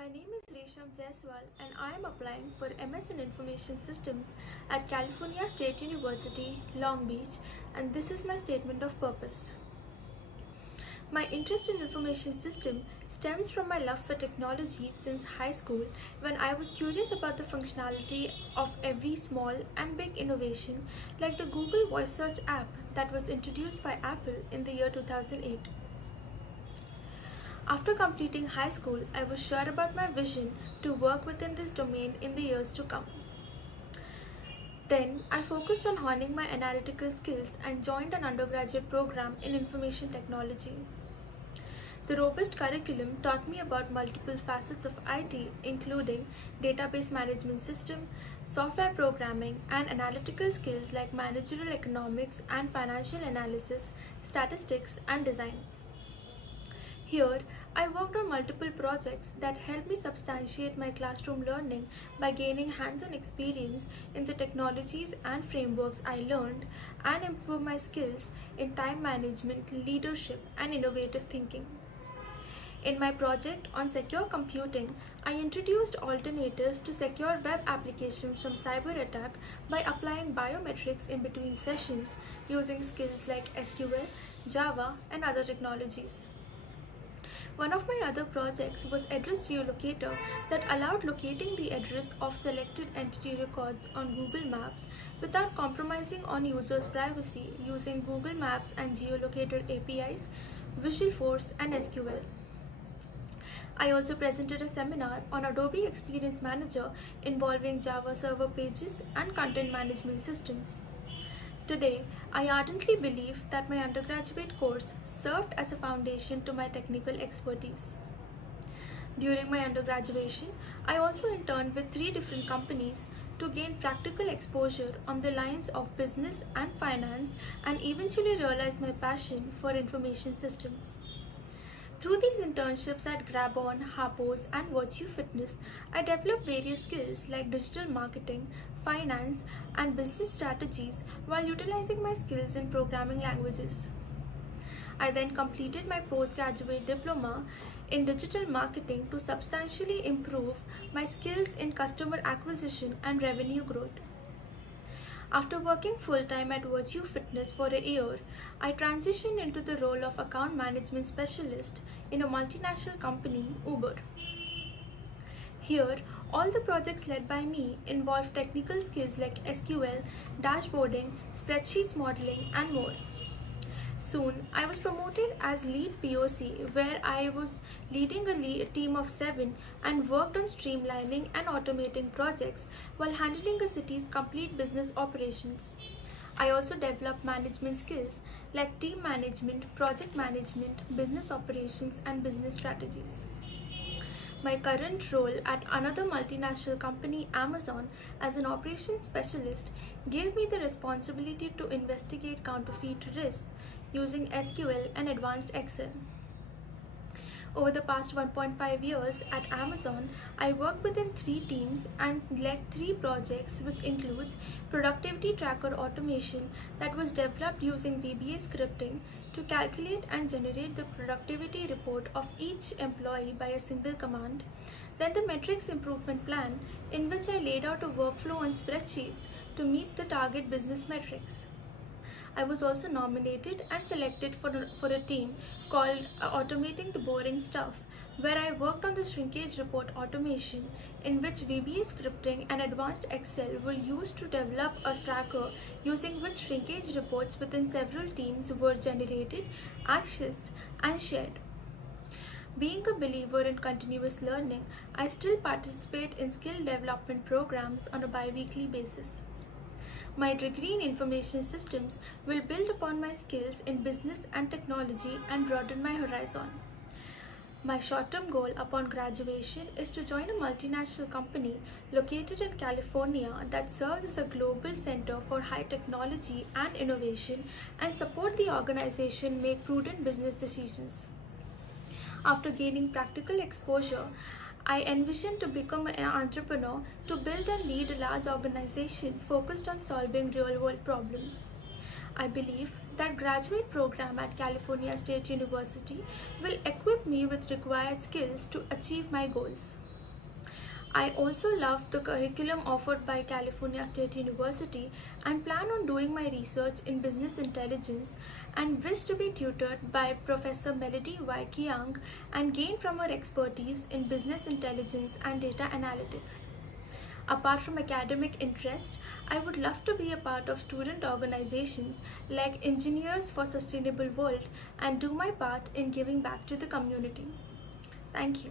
My name is Resham Jaiswal and I am applying for MS in Information Systems at California State University, Long Beach, and this is my statement of purpose. My interest in information system stems from my love for technology since high school when I was curious about the functionality of every small and big innovation like the Google Voice Search app that was introduced by Apple in the year 2008. After completing high school, I was sure about my vision to work within this domain in the years to come. Then, I focused on honing my analytical skills and joined an undergraduate program in information technology. The robust curriculum taught me about multiple facets of IT, including database management system, software programming, and analytical skills like managerial economics and financial analysis, statistics, and design. Here, I worked on multiple projects that helped me substantiate my classroom learning by gaining hands-on experience in the technologies and frameworks I learned and improve my skills in time management, leadership, and innovative thinking. In my project on secure computing, I introduced alternatives to secure web applications from cyber attack by applying biometrics in between sessions using skills like SQL, Java, and other technologies. One of my other projects was Address Geolocator that allowed locating the address of selected entity records on Google Maps without compromising on users' privacy using Google Maps and Geolocator APIs, Visualforce, and SQL. I also presented a seminar on Adobe Experience Manager involving Java server pages and content management systems. Today, I ardently believe that my undergraduate course served as a foundation to my technical expertise. During my undergraduation, I also interned with 3 different companies to gain practical exposure on the lines of business and finance and eventually realize my passion for information systems. Through these internships at Grabon, Harpos, and Virtue Fitness, I developed various skills like digital marketing, finance, and business strategies while utilizing my skills in programming languages. I then completed my postgraduate diploma in digital marketing to substantially improve my skills in customer acquisition and revenue growth. After working full-time at Virtue Fitness for a year, I transitioned into the role of account management specialist in a multinational company, Uber. Here, all the projects led by me involved technical skills like SQL, dashboarding, spreadsheets modeling, and more. Soon, I was promoted as lead POC, where I was leading a team of 7 and worked on streamlining and automating projects while handling a city's complete business operations. I also developed management skills like team management, project management, business operations, and business strategies. My current role at another multinational company, Amazon, as an operations specialist gave me the responsibility to investigate counterfeit risks using SQL and advanced Excel. Over the past 1.5 years at Amazon, I worked within 3 teams and led 3 projects, which includes productivity tracker automation that was developed using VBA scripting to calculate and generate the productivity report of each employee by a single command, then the metrics improvement plan in which I laid out a workflow on spreadsheets to meet the target business metrics. I was also nominated and selected for a team called Automating the Boring Stuff, where I worked on the shrinkage report automation in which VBA scripting and advanced Excel were used to develop a tracker using which shrinkage reports within several teams were generated, accessed, and shared. Being a believer in continuous learning, I still participate in skill development programs on a bi-weekly basis. My degree in information systems will build upon my skills in business and technology and broaden my horizon. My short-term goal upon graduation is to join a multinational company located in California that serves as a global center for high technology and innovation and support the organization make prudent business decisions. After gaining practical exposure, I envision to become an entrepreneur to build and lead a large organization focused on solving real-world problems. I believe that graduate program at California State University will equip me with required skills to achieve my goals. I also love the curriculum offered by California State University and plan on doing my research in business intelligence and wish to be tutored by Professor Melody Y. Young and gain from her expertise in business intelligence and data analytics. Apart from academic interest, I would love to be a part of student organizations like Engineers for Sustainable World and do my part in giving back to the community. Thank you.